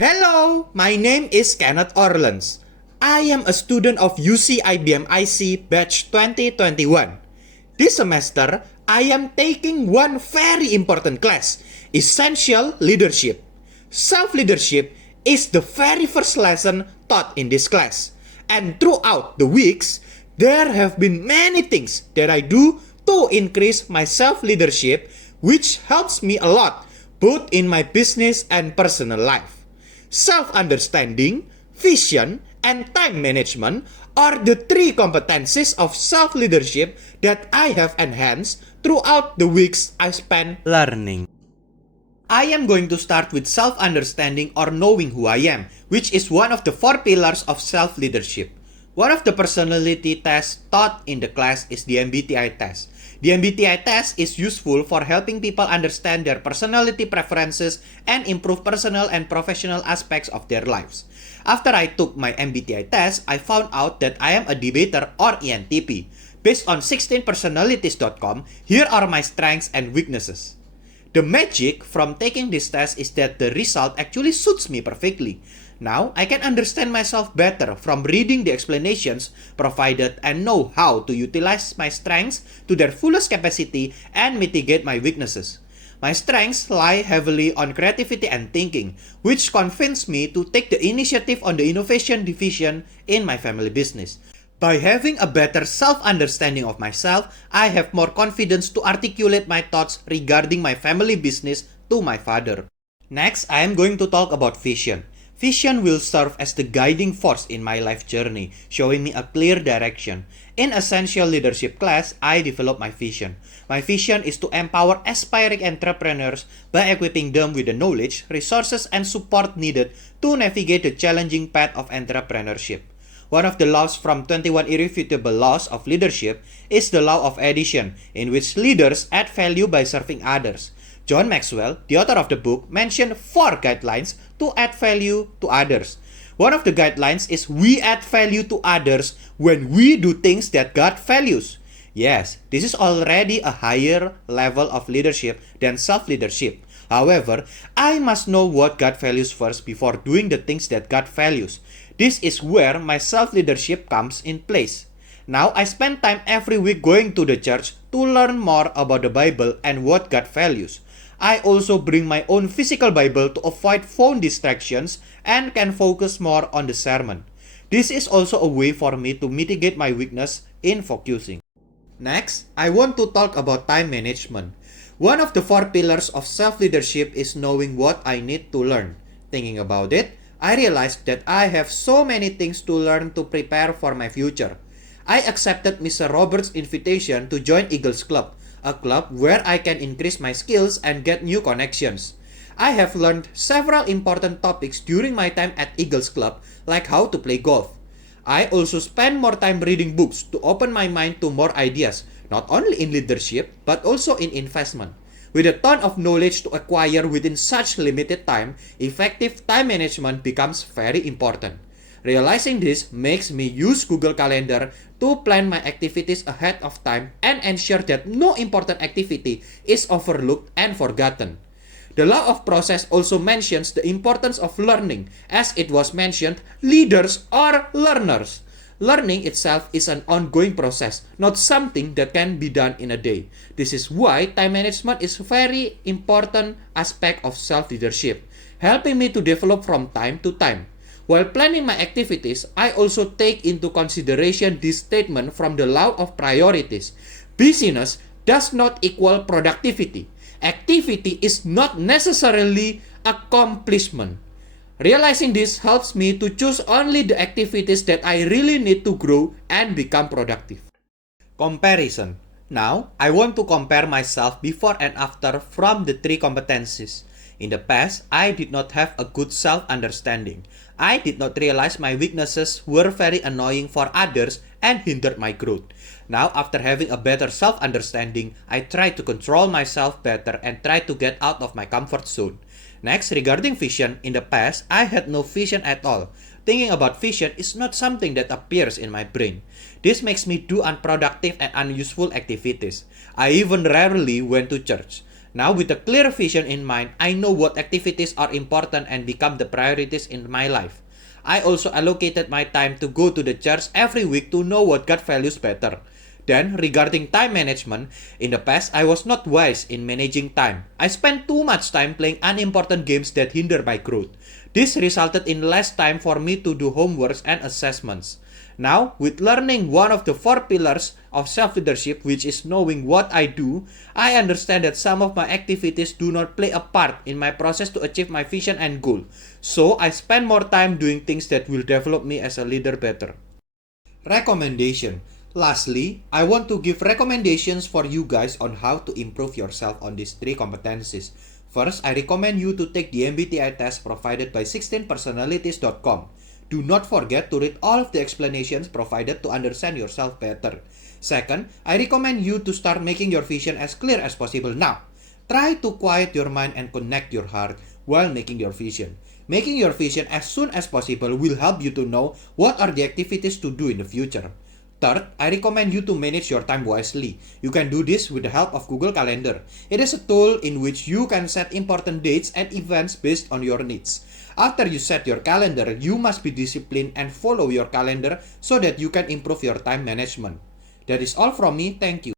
Hello, my name is Kenneth Orlens. I am a student of UC IBM IC batch 2021. This semester, I am taking one very important class, Essential Leadership. Self-leadership is the very first lesson taught in this class. And throughout the weeks, there have been many things that I do to increase my self-leadership, which helps me a lot, both in my business and personal life. Self-understanding, vision, and time management are the three competencies of self-leadership that I have enhanced throughout the weeks I spent learning. I am going to start with self-understanding or knowing who I am, which is one of the four pillars of self-leadership. One of the personality tests taught in the class is the MBTI test. The MBTI test is useful for helping people understand their personality preferences and improve personal and professional aspects of their lives. After I took my MBTI test, I found out that I am a debater or ENTP. Based on 16personalities.com, here are my strengths and weaknesses. The magic from taking this test is that the result actually suits me perfectly. Now, I can understand myself better from reading the explanations provided and know how to utilize my strengths to their fullest capacity and mitigate my weaknesses. My strengths lie heavily on creativity and thinking, which convinced me to take the initiative on the innovation division in my family business. By having a better self-understanding of myself, I have more confidence to articulate my thoughts regarding my family business to my father. Next, I am going to talk about vision. Vision will serve as the guiding force in my life journey, showing me a clear direction. In Essential Leadership class, I develop my vision. My vision is to empower aspiring entrepreneurs by equipping them with the knowledge, resources, and support needed to navigate the challenging path of entrepreneurship. One of the laws from 21 Irrefutable Laws of Leadership is the law of addition, in which leaders add value by serving others. John Maxwell, the author of the book, mentioned 4 guidelines to add value to others. One of the guidelines is we add value to others when we do things that God values. Yes, this is already a higher level of leadership than self-leadership. However, I must know what God values first before doing the things that God values. This is where my self-leadership comes in place. Now, I spend time every week going to the church to learn more about the Bible and what God values. I also bring my own physical Bible to avoid phone distractions and can focus more on the sermon. This is also a way for me to mitigate my weakness in focusing. Next, I want to talk about time management. One of the 4 pillars of self-leadership is knowing what I need to learn. Thinking about it, I realized that I have so many things to learn to prepare for my future. I accepted Mr. Roberts' invitation to join Eagles Club, a club where I can increase my skills and get new connections. I have learned several important topics during my time at Eagles Club, like how to play golf. I also spend more time reading books to open my mind to more ideas, not only in leadership, but also in investment. With a ton of knowledge to acquire within such limited time, effective time management becomes very important. Realizing this makes me use Google Calendar to plan my activities ahead of time and ensure that no important activity is overlooked and forgotten. The law of process also mentions the importance of learning, as it was mentioned, leaders are learners. Learning itself is an ongoing process, not something that can be done in a day. This is why time management is a very important aspect of self-leadership, helping me to develop from time to time. While planning my activities, I also take into consideration this statement from the law of priorities. Busyness does not equal productivity. Activity is not necessarily accomplishment. Realizing this helps me to choose only the activities that I really need to grow and become productive. Comparison. Now, I want to compare myself before and after from the 3 competencies. In the past, I did not have a good self-understanding. I did not realize my weaknesses were very annoying for others and hindered my growth. Now, after having a better self-understanding, I try to control myself better and try to get out of my comfort zone. Next, regarding vision, in the past, I had no vision at all. Thinking about vision is not something that appears in my brain. This makes me do unproductive and unuseful activities. I even rarely went to church. Now, with a clear vision in mind, I know what activities are important and become the priorities in my life. I also allocated my time to go to the church every week to know what God values better. Then, regarding time management, in the past I was not wise in managing time. I spent too much time playing unimportant games that hinder my growth. This resulted in less time for me to do homeworks and assessments. Now, with learning one of the 4 pillars of self-leadership, which is knowing what I do, I understand that some of my activities do not play a part in my process to achieve my vision and goal. So, I spend more time doing things that will develop me as a leader better. Recommendation. Lastly, I want to give recommendations for you guys on how to improve yourself on these 3 competencies. First, I recommend you to take the MBTI test provided by 16personalities.com. Do not forget to read all of the explanations provided to understand yourself better. Second, I recommend you to start making your vision as clear as possible now. Try to quiet your mind and connect your heart while making your vision. Making your vision as soon as possible will help you to know what are the activities to do in the future. Third, I recommend you to manage your time wisely. You can do this with the help of Google Calendar. It is a tool in which you can set important dates and events based on your needs. After you set your calendar, you must be disciplined and follow your calendar so that you can improve your time management. That is all from me. Thank you.